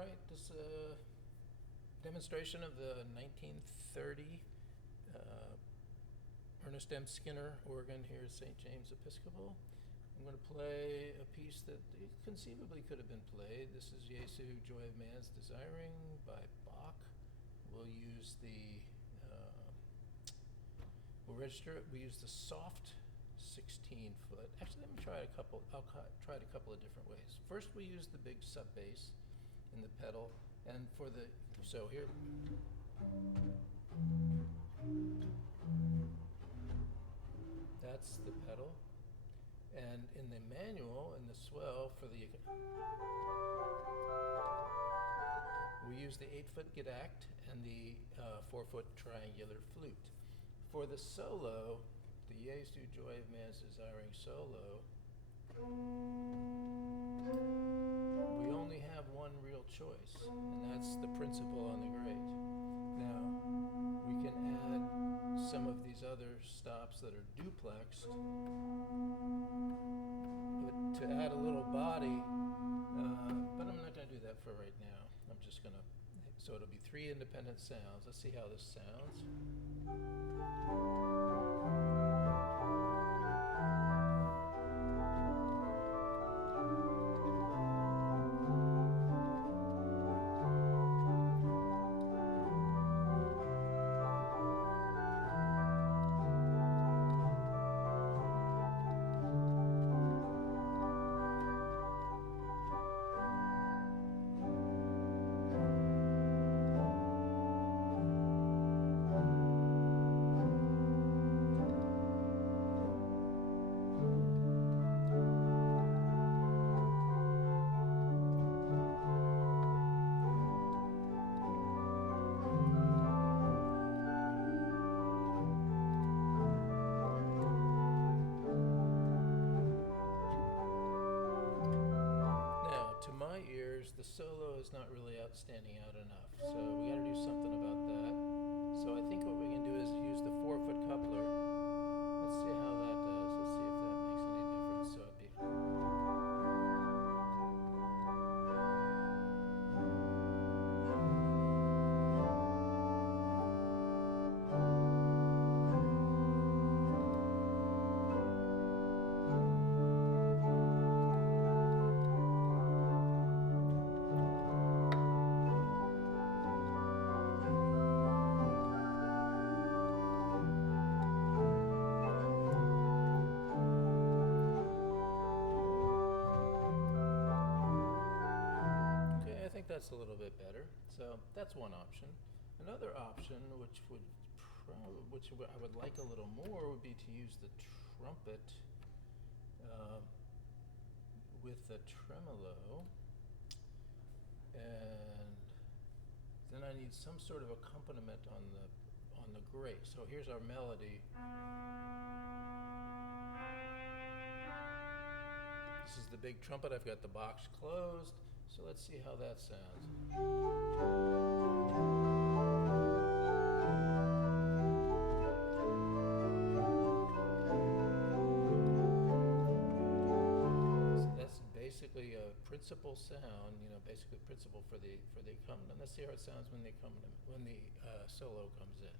right, this demonstration of the 1930 Ernest M. Skinner organ here at St. James Episcopal. I'm going to play a piece that conceivably could have been played. This is Jesu, Joy of Man's Desiring by Bach. We'll use we'll register it. We use the soft 16 foot. Actually, let me try it I'll try it a couple of different ways. First, we use the big sub bass in the pedal, and so here. That's the pedal. And in the manual, in the swell for the, we use the 8-foot Gedacht and the 4-foot triangular flute. For the solo, the Jesu, Joy of Man's Desiring solo, we only have one real choice, and that's the principal on the great. Now, we can add some of these other stops that are duplexed, but to add a little body, but I'm not going to do that for right now. I'm just going to, so it'll be 3 independent sounds. Let's see how this sounds. The solo is not really standing out enough, so we got to do something about that. So I think what we can do is use the 4-foot coupler. Let's see how that does. Let's see if that makes any difference. So it'd be. That's a little bit better. So that's one option. Another option, which I would like a little more, would be to use the trumpet with the tremolo, and then I need some sort of accompaniment on the great. So here's our melody. This is the big trumpet. I've got the box closed. So let's see how that sounds. So that's basically a principal sound, basically principal for the accompaniment. Let's see how it sounds when the solo comes in.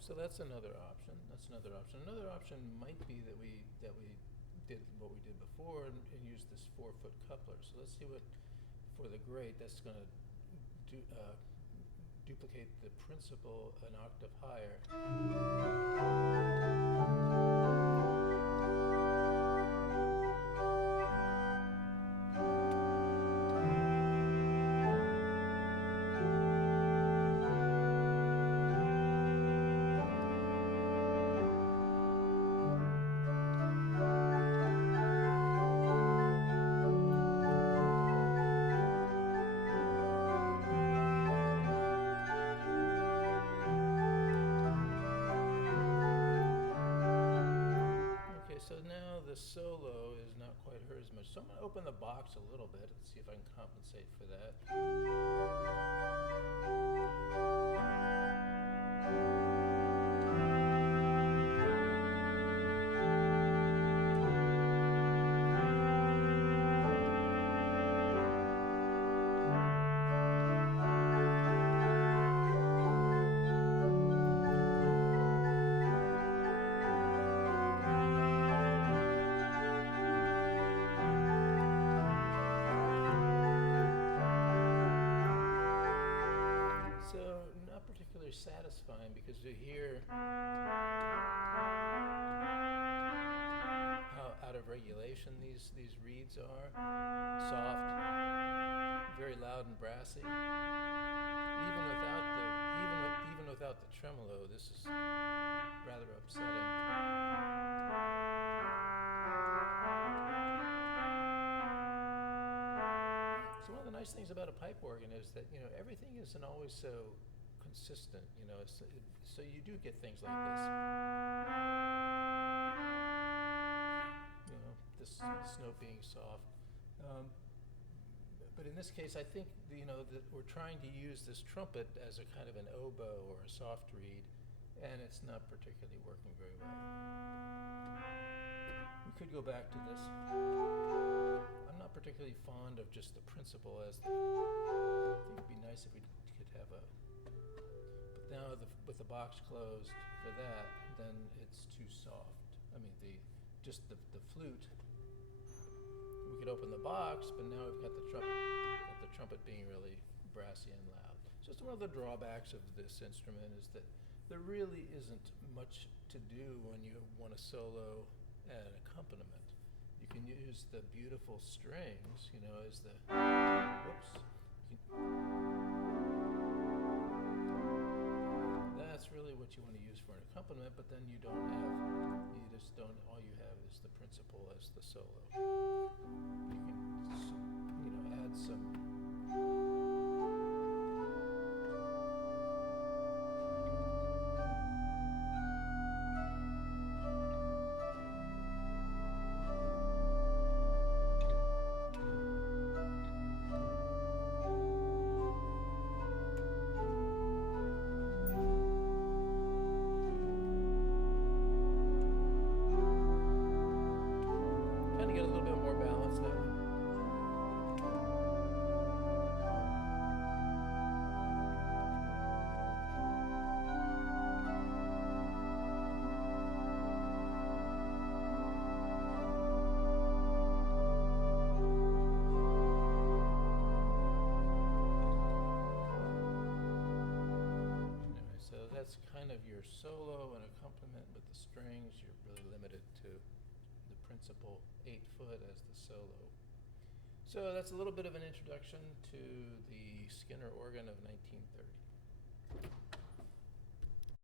So that's another option. Another option might be that we did what we did before and use this 4-foot coupler. So let's see what, for the great, that's going to duplicate the principal an octave higher. solo is not quite heard as much. So I'm going to open the box a little bit and see if I can compensate for that. So not particularly satisfying because you hear how out of regulation these reeds are. Soft, very loud and brassy. Even without the tremolo, this is rather upsetting. So one of the nice things about a pipe organ is that, you know, everything isn't always so consistent, you know, so you do get things like this. You know, this note being soft. But in this case, I think, you know, that we're trying to use this trumpet as a kind of an oboe or a soft reed, and it's not particularly working very well. We could go back to this. I'm not particularly fond of just the principal as I think it'd be nice if we could have a, but now with the box closed for that, then it's too soft. I mean, the flute, we could open the box, but now we've got the trumpet being really brassy and loud. So it's one of the drawbacks of this instrument is that there really isn't much to do when you want to solo an accompaniment. You can use the beautiful strings, you know, as the, that's really what you want to use for an accompaniment, but then all you have is the principal as the solo. You can, you know, add some get a little bit more balance there. Anyway, so that's kind of your solo and accompaniment with the strings. You're really limited to the principal 8-foot as the solo. So that's a little bit of an introduction to the Skinner organ of 1930.